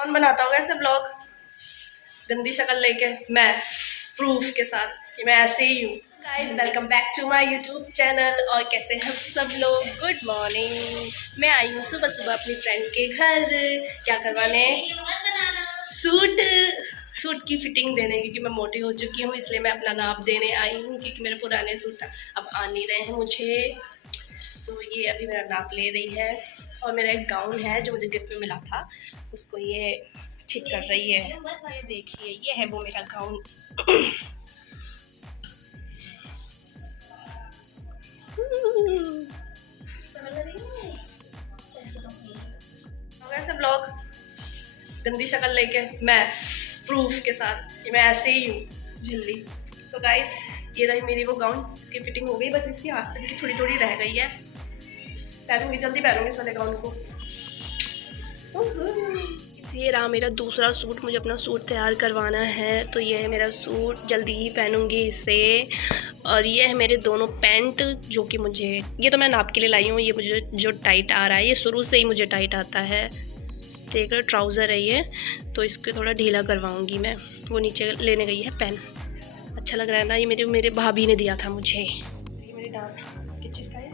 कौन बनाता होगा ऐसे ब्लॉग गंदी शक्ल लेके? मैं प्रूफ के साथ कि मैं ऐसे ही हूँ। Guys welcome back to my YouTube channel. और कैसे हैं सब लोग? Good morning. मैं आई हूँ सुबह सुबह अपनी फ्रेंड के घर क्या करवाने, सूट की फिटिंग देने, क्योंकि मैं मोटी हो चुकी हूँ इसलिए मैं अपना नाप देने आई हूँ, क्योंकि मेरे पुराने सूट अब आ नहीं रहे हैं मुझे। सो ये अभी मेरा नाप ले रही है और मेरा एक गाउन है जो मुझे गिफ्ट में मिला था, उसको ये ठीक कर रही है। ये देखिए, ये है वो मेरा गाउन। ऐसे ब्लॉग गंदी शक्ल लेके मैं प्रूफ के साथ कि मैं ऐसे ही हूँ झिल्ली। सो गाइस ये रही मेरी वो गाउन, इसकी फिटिंग हो गई, बस इसकी आस्तीन की थोड़ी थोड़ी रह गई है। पहनूंगी, जल्दी पहनूंगी इस वाले गाउन को। ये रहा मेरा दूसरा सूट, मुझे अपना सूट तैयार करवाना है, तो ये है मेरा सूट, जल्दी ही पहनूंगी इसे। और ये है मेरे दोनों पैंट, जो कि मुझे, ये तो मैं नाप के लिए लाई हूँ। ये मुझे जो टाइट आ रहा है, ये शुरू से ही मुझे टाइट आता है। देख रहे, ट्राउज़र है ये, तो इसको थोड़ा ढीला करवाऊंगी मैं। वो नीचे लेने गई है पेन। अच्छा लग रहा है ना? ये मेरे भाभी ने दिया था मुझे। ये मेरी डांस किस चीज़ का है?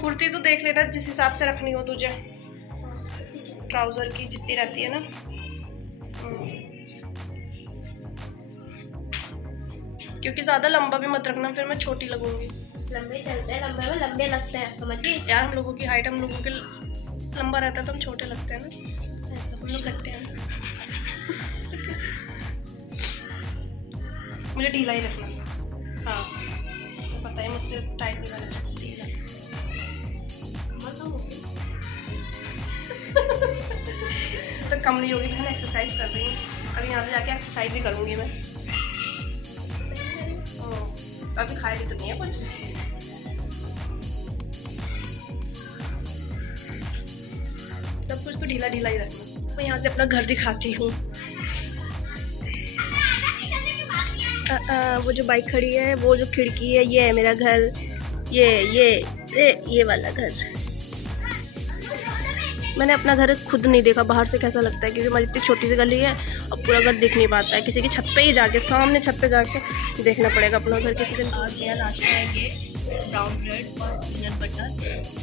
कुर्ती तो देख लेना जिस हिसाब से रखनी हो तुझे, ट्राउज़र की जितनी रहती है ना। क्योंकि ज़्यादा लंबा भी मत रखना, फिर मैं छोटी लगूंगी। लंबे चलते हैं, लंबे में लंबे लगते हैं, समझिए यार हम लोगों की हाइट, हम लोगों के लंबा रहता है तो हम छोटे लगते हैं ना, ऐसा हम लोग लगते हैं। मुझे ढीला ही रखना। हाँ तो पता है, मुझसे टाइट नहीं करना चाहिए। तो कम नहीं होगी, मैं एक्सरसाइज कर रही हूँ। अभी यहाँ से जाके एक्सरसाइज भी करूँगी मैं। अभी खाया भी तो नहीं है कुछ। सब कुछ तो ढीला ढीला ही रखना। मैं यहाँ से अपना घर दिखाती हूँ। वो जो बाइक खड़ी है, वो जो खिड़की है, ये है मेरा घर। ये वाला घर। मैंने अपना घर खुद नहीं देखा बाहर से कैसा लगता है, क्योंकि हमारी इतनी छोटी सी गली है और पूरा घर दिख नहीं पाता है। किसी की छत पे ही जाके, सामने छत पे जाके देखना पड़ेगा अपना घर किसी दिन। आ गया नाश्ता है, ये ब्राउन ब्रेड और पीनट बटर,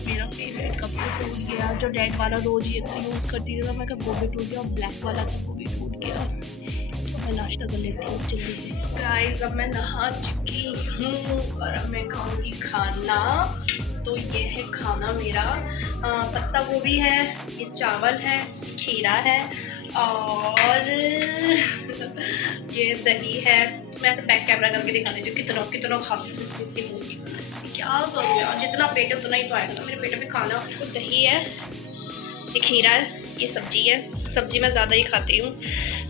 मेरा फेवरेट। कप टूट गया, जो रेड वाला रोज ये यूज़ करती थी, मैं कब वो भी टूट गया, और ब्लैक वाला था वो भी टूट गया। तो मैं नाश्ता कर लेती हूँ जल्दी से। गाइस अब मैं नहा चुकी हूँ और अब मैं खाऊँगी खाना। तो ये है खाना मेरा, पत्ता गोभी है, ये चावल है, खीरा है और ये दही है। मैं ऐसे बैक कैमरा करके दिखा देती हूँ कितना खाती हूँ इसकी मूवी। क्या करूँ यार, जितना पेट है उतना ही तो आएगा ना मेरे पेट में खाना। तो दही है, ये खीरा है, ये सब्जी है, सब्जी मैं ज़्यादा ही खाती हूँ।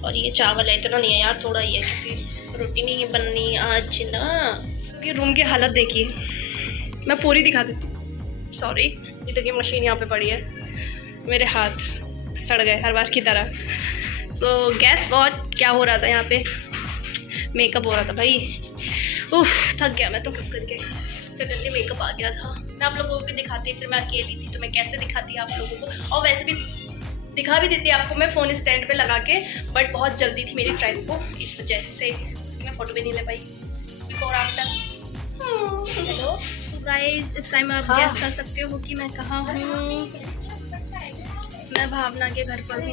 और ये चावल है, इतना नहीं है यार, थोड़ा ही है, क्योंकि रोटी नहीं बननी आज ना। क्योंकि रूम की हालत देखिए, मैं पूरी दिखा देती हूँ। सॉरी, ये देखिए मशीन यहाँ पे पड़ी है, मेरे हाथ सड़ गए हर बार की तरह। तो गैस व्हाट क्या हो रहा था यहाँ पे, मेकअप हो रहा था भाई। उफ, थक गया मैं तो कब करके। सडनली मेकअप आ गया था। मैं आप लोगों को भी दिखाती, फिर मैं अकेली थी तो मैं कैसे दिखाती आप लोगों को, और वैसे भी दिखा भी देती आपको मैं फ़ोन स्टैंड पे लगा के, बट बहुत जल्दी थी मेरी फ्रेंड को, इस वजह से उसकी मैं फ़ोटो भी नहीं ले पाई। Before after. हेलो गाइस, इस टाइम आप गेस कर सकते हो कि मैं कहाँ हूँ। मैं भावना के घर पर हूँ,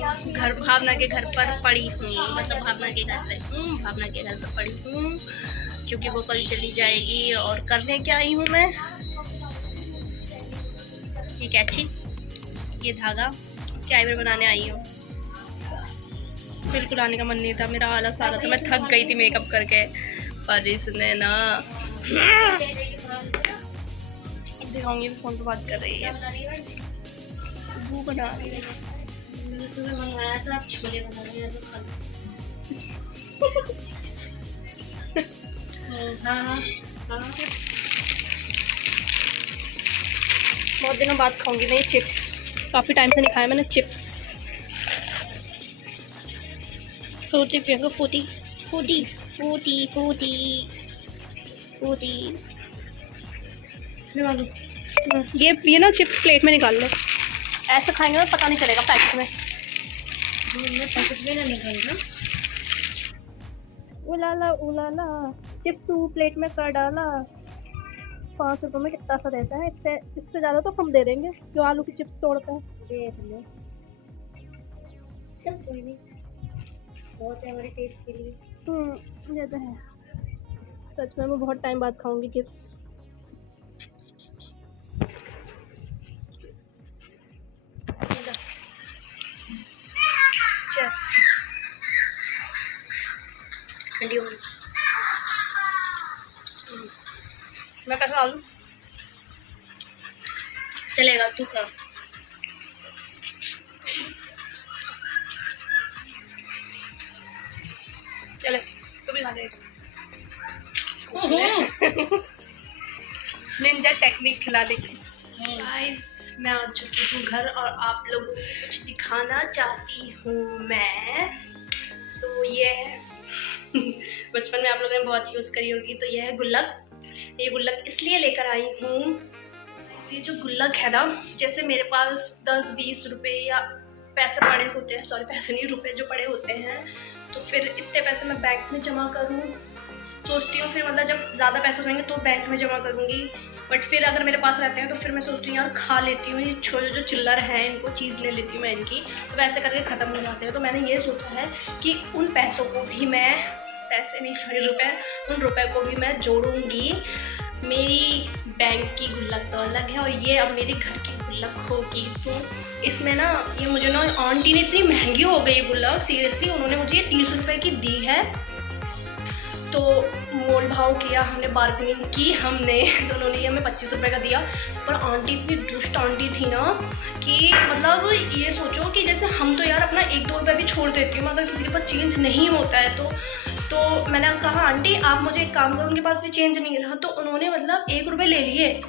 भावना के घर पर पड़ी हूँ, मतलब भावना के घर पर हूँ, भावना के घर पर पड़ी हूँ, क्योंकि वो कल चली जाएगी। और करने क्या आई हूँ मैं, ये कैची, ये धागा, उसके आईब्रो बनाने आई हूँ। बिल्कुल आने का मन नहीं था, मेरा आलस आ रहा था, मैं थक गई थी मेकअप करके, पर इसने ना दिखाऊंगी। फ़ोन पे बात कर रही है, वो बना रही है। सुबह मंगाया था, आप छोले बना रहे हैं तो हाँ चिप्स बहुत दिनों बाद खाऊंगी मैं ये चिप्स, काफ़ी टाइम से नहीं खाया मैंने चिप्स। फ्रूटी पियो, Frooti Frooti Frooti Frooti Frooti. ये ना चिप्स प्लेट में निकाल लो, ऐसे खाएंगे ना पता नहीं चलेगा पैकेट में। मैं पैकेट में ना निकल रहा। उलाला चिप्स 2 प्लेट में कर डाला। 5 रुपये में कितना सा देता है, इससे ज़्यादा तो हम दे देंगे जो आलू की चिप्स तोड़ता है। देख लो, चल कोई नहीं, बहुत है हमारे टेस्ट के लिए। ये तो है, सच में मैं बहुत टाइम बाद खाऊंगी चिप्स। ठंडी हो गई, मैं कैसे खा लूँ? चलेगा, तू खा। चले तू भी खा ले। निंजा टेक्निक खिला देगी। गाइस मैं आ चुकी हूँ घर और आप लोगों को कुछ दिखाना चाहती हूँ मैं। सो ये है बचपन में आप लोगों ने बहुत यूज़ करी होगी, तो ये है गुल्लक। ये गुल्लक इसलिए लेकर आई हूँ, ये जो गुल्लक है ना, जैसे मेरे पास 10-20 रुपए या पैसे पड़े होते हैं, सॉरी पैसे नहीं, रुपए जो पड़े होते हैं, तो फिर इतने पैसे मैं बैंक में जमा करूँ सोचती हूँ। फिर मतलब जब ज़्यादा पैसे हो जाएंगे तो बैंक में जमा करूँगी, बट फिर अगर मेरे पास रहते हैं तो फिर मैं सोचती हूँ यार खा लेती हूँ, ये छोटे जो चिल्लर हैं इनको चीज़ ले लेती हूँ मैं इनकी, तो वैसे करके ख़त्म हो जाते हैं। तो मैंने ये सोचा है कि उन पैसों को भी मैं, पैसे नहीं सॉरी रुपए, उन रुपए को भी मैं जोड़ूंगी। मेरी बैंक की गुल्लक तो अलग है और ये अब मेरे घर की गुल्लक होगी। तो इसमें ना ये मुझे ना आंटी ने इतनी महंगी हो गई गुल्लक, सीरियसली उन्होंने मुझे ये 30 रुपये की दी है। तो मोल भाव किया हमने, बार्गेनिंग की हमने, तो उन्होंने ये हमें 25 रुपये का दिया। पर आंटी इतनी दुष्ट आंटी थी ना कि मतलब ये सोचो कि जैसे हम तो यार अपना 1-2 रुपये भी छोड़ देती हूँ, मगर किसी के पास चेंज नहीं होता है तो मैंने कहा आंटी आप मुझे एक काम करो, उनके पास भी चेंज नहीं था, तो उन्होंने मतलब 1 रुपये ले लिए,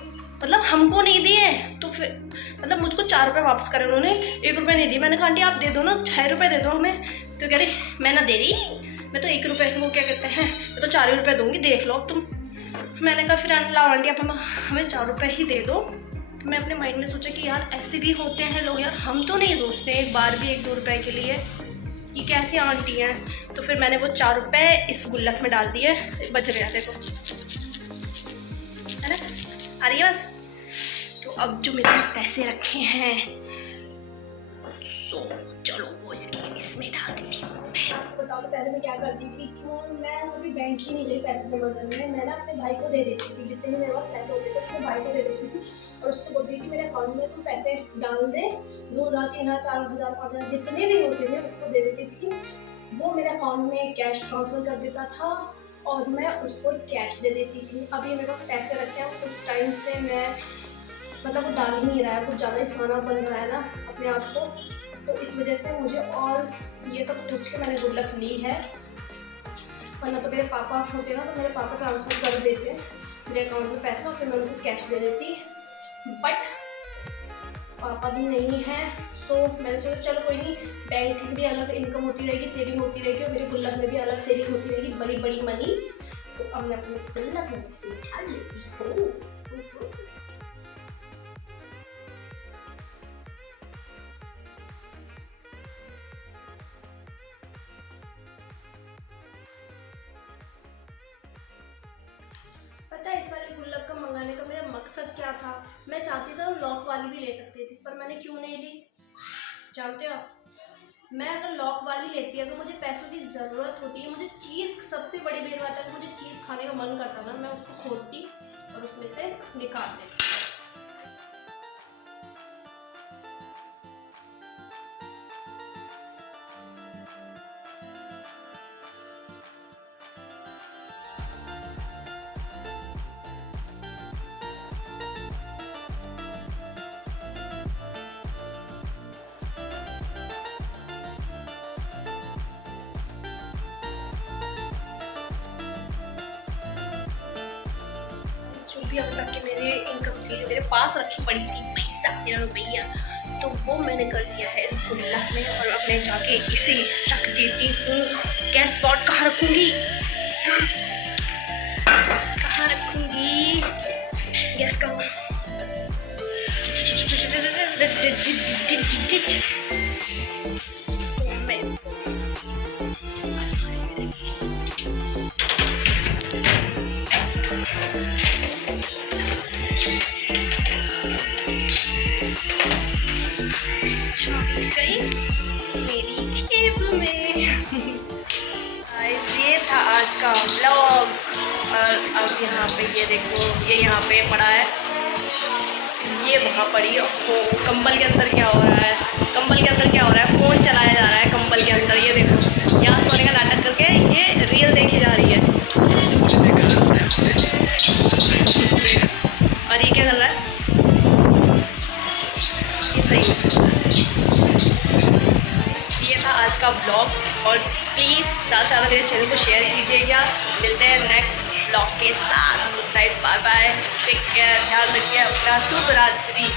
मतलब हमको नहीं दिए। तो फिर मतलब मुझको 4 रुपये वापस करे उन्होंने, 1 रुपये नहीं दिए। मैंने कहा आंटी आप दे दो ना, 6 रुपये दे दो हमें। तो कह रही मैं ना दे रही, मैं तो 1 रुपये वो क्या कहते हैं, मैं तो 4 ही रुपये दूँगी, देख लो तुम। मैंने कहा फिर लाओ आंटी आप हमें 4 रुपये ही दे दो। तो मैं अपने माइंड में सोचा कि यार ऐसे भी होते हैं लोग, यार हम तो नहीं सोचते एक बार भी 1-2 रुपये के लिए, ये कैसी आंटी हैं। तो फिर मैंने वो 4 रुपये इस गुल्लक में डाल दिए, बच रहे हैं देखो, है ना, आ रही है बस। तो अब जो मेरे पास पैसे रखे हैं, तो चलो वो इसमें डाल देती हूँ। बताओ तो पहले मैं क्या करती थी, क्यों मैं कभी बैंक ही नहीं गई पैसे जमा करने। मैं ना अपने भाई को दे देती थी, जितने भी मेरे पास पैसे होते थे अपने भाई को दे देती थी और उससे बोलती थी मेरे अकाउंट में तुम पैसे डाल दे, 2,000, 3,000, 4,000, 5,000 जितने भी होते थे उसको दे देती थी। वो मेरे अकाउंट में कैश ट्रांसफ़र कर देता था और मैं उसको कैश दे देती थी। अभी मेरे पास पैसे रखे हैं, कुछ टाइम से मैं मतलब वो डाल ही नहीं रहा है, कुछ ज़्यादा ही साना बन रहा है ना अपने आप को, तो इस वजह से मुझे और ये सब सोच के मैंने गुल्लक ली है। वरना तो मेरे पापा होते ना, तो मेरे पापा ट्रांसफ़र कर देते मेरे अकाउंट में पैसा और फिर मैं उनको कैश दे देती, बट पापा भी नहीं है। तो मैंने सोचा चलो कोई नहीं, बैंक की भी अलग इनकम होती रहेगी, सेविंग होती रहेगी और मेरे गुल्लक में भी अलग सेविंग होती रहेगी, बड़ी बड़ी मनी। तो अब मैं अपने गुल्लक में से निकाल लेती हूँ। पता है इस वाली गुल्लक का मंगाने का मेरा मकसद क्या था? मैं चाहती था लॉक वाली भी ले सकती थी, पर मैंने क्यों नहीं ली जानते हो आप? मैं अगर लॉक वाली लेती, अगर मुझे पैसों की ज़रूरत होती है, मुझे चीज़, सबसे बड़ी मेरी बात है, मुझे चीज़ खाने का मन करता था, मैं उसको खोलती और उसमें से निकाल देती। जो भी अब तक के मेरे इनकम थी, जो मेरे पास रखी पड़ी थी पैसा, मेरा रुपया, तो वो मैंने कर दिया है इस गुल्लक में और अब मैं जाके इसे रख देती हूँ। गैस स्पॉट कहाँ रखूँगी, कहाँ रखूँगी गैस का, मैं मेरी जेब में। गाइस ये था आज का व्लॉग। और अब यहाँ पे ये देखो, ये यहाँ पे पड़ा है, ये वहाँ पड़ी है। कंबल के अंदर क्या हो रहा है, कंबल के अंदर क्या हो रहा है, फ़ोन चलाया जा रहा है कंबल के अंदर। ये देखो यहाँ सोने का नाटक करके ये रील देखी जा रही है। और ये क्या कर रहा है, ये सही है। ये था आज का ब्लॉग। और प्लीज़ ज़्यादा से ज़्यादा मेरे चैनल को शेयर कीजिएगा। मिलते हैं नेक्स्ट ब्लॉग के साथ। Good night, bye bye, take care, ध्यान रखिए अपना, शुभ रात्रि।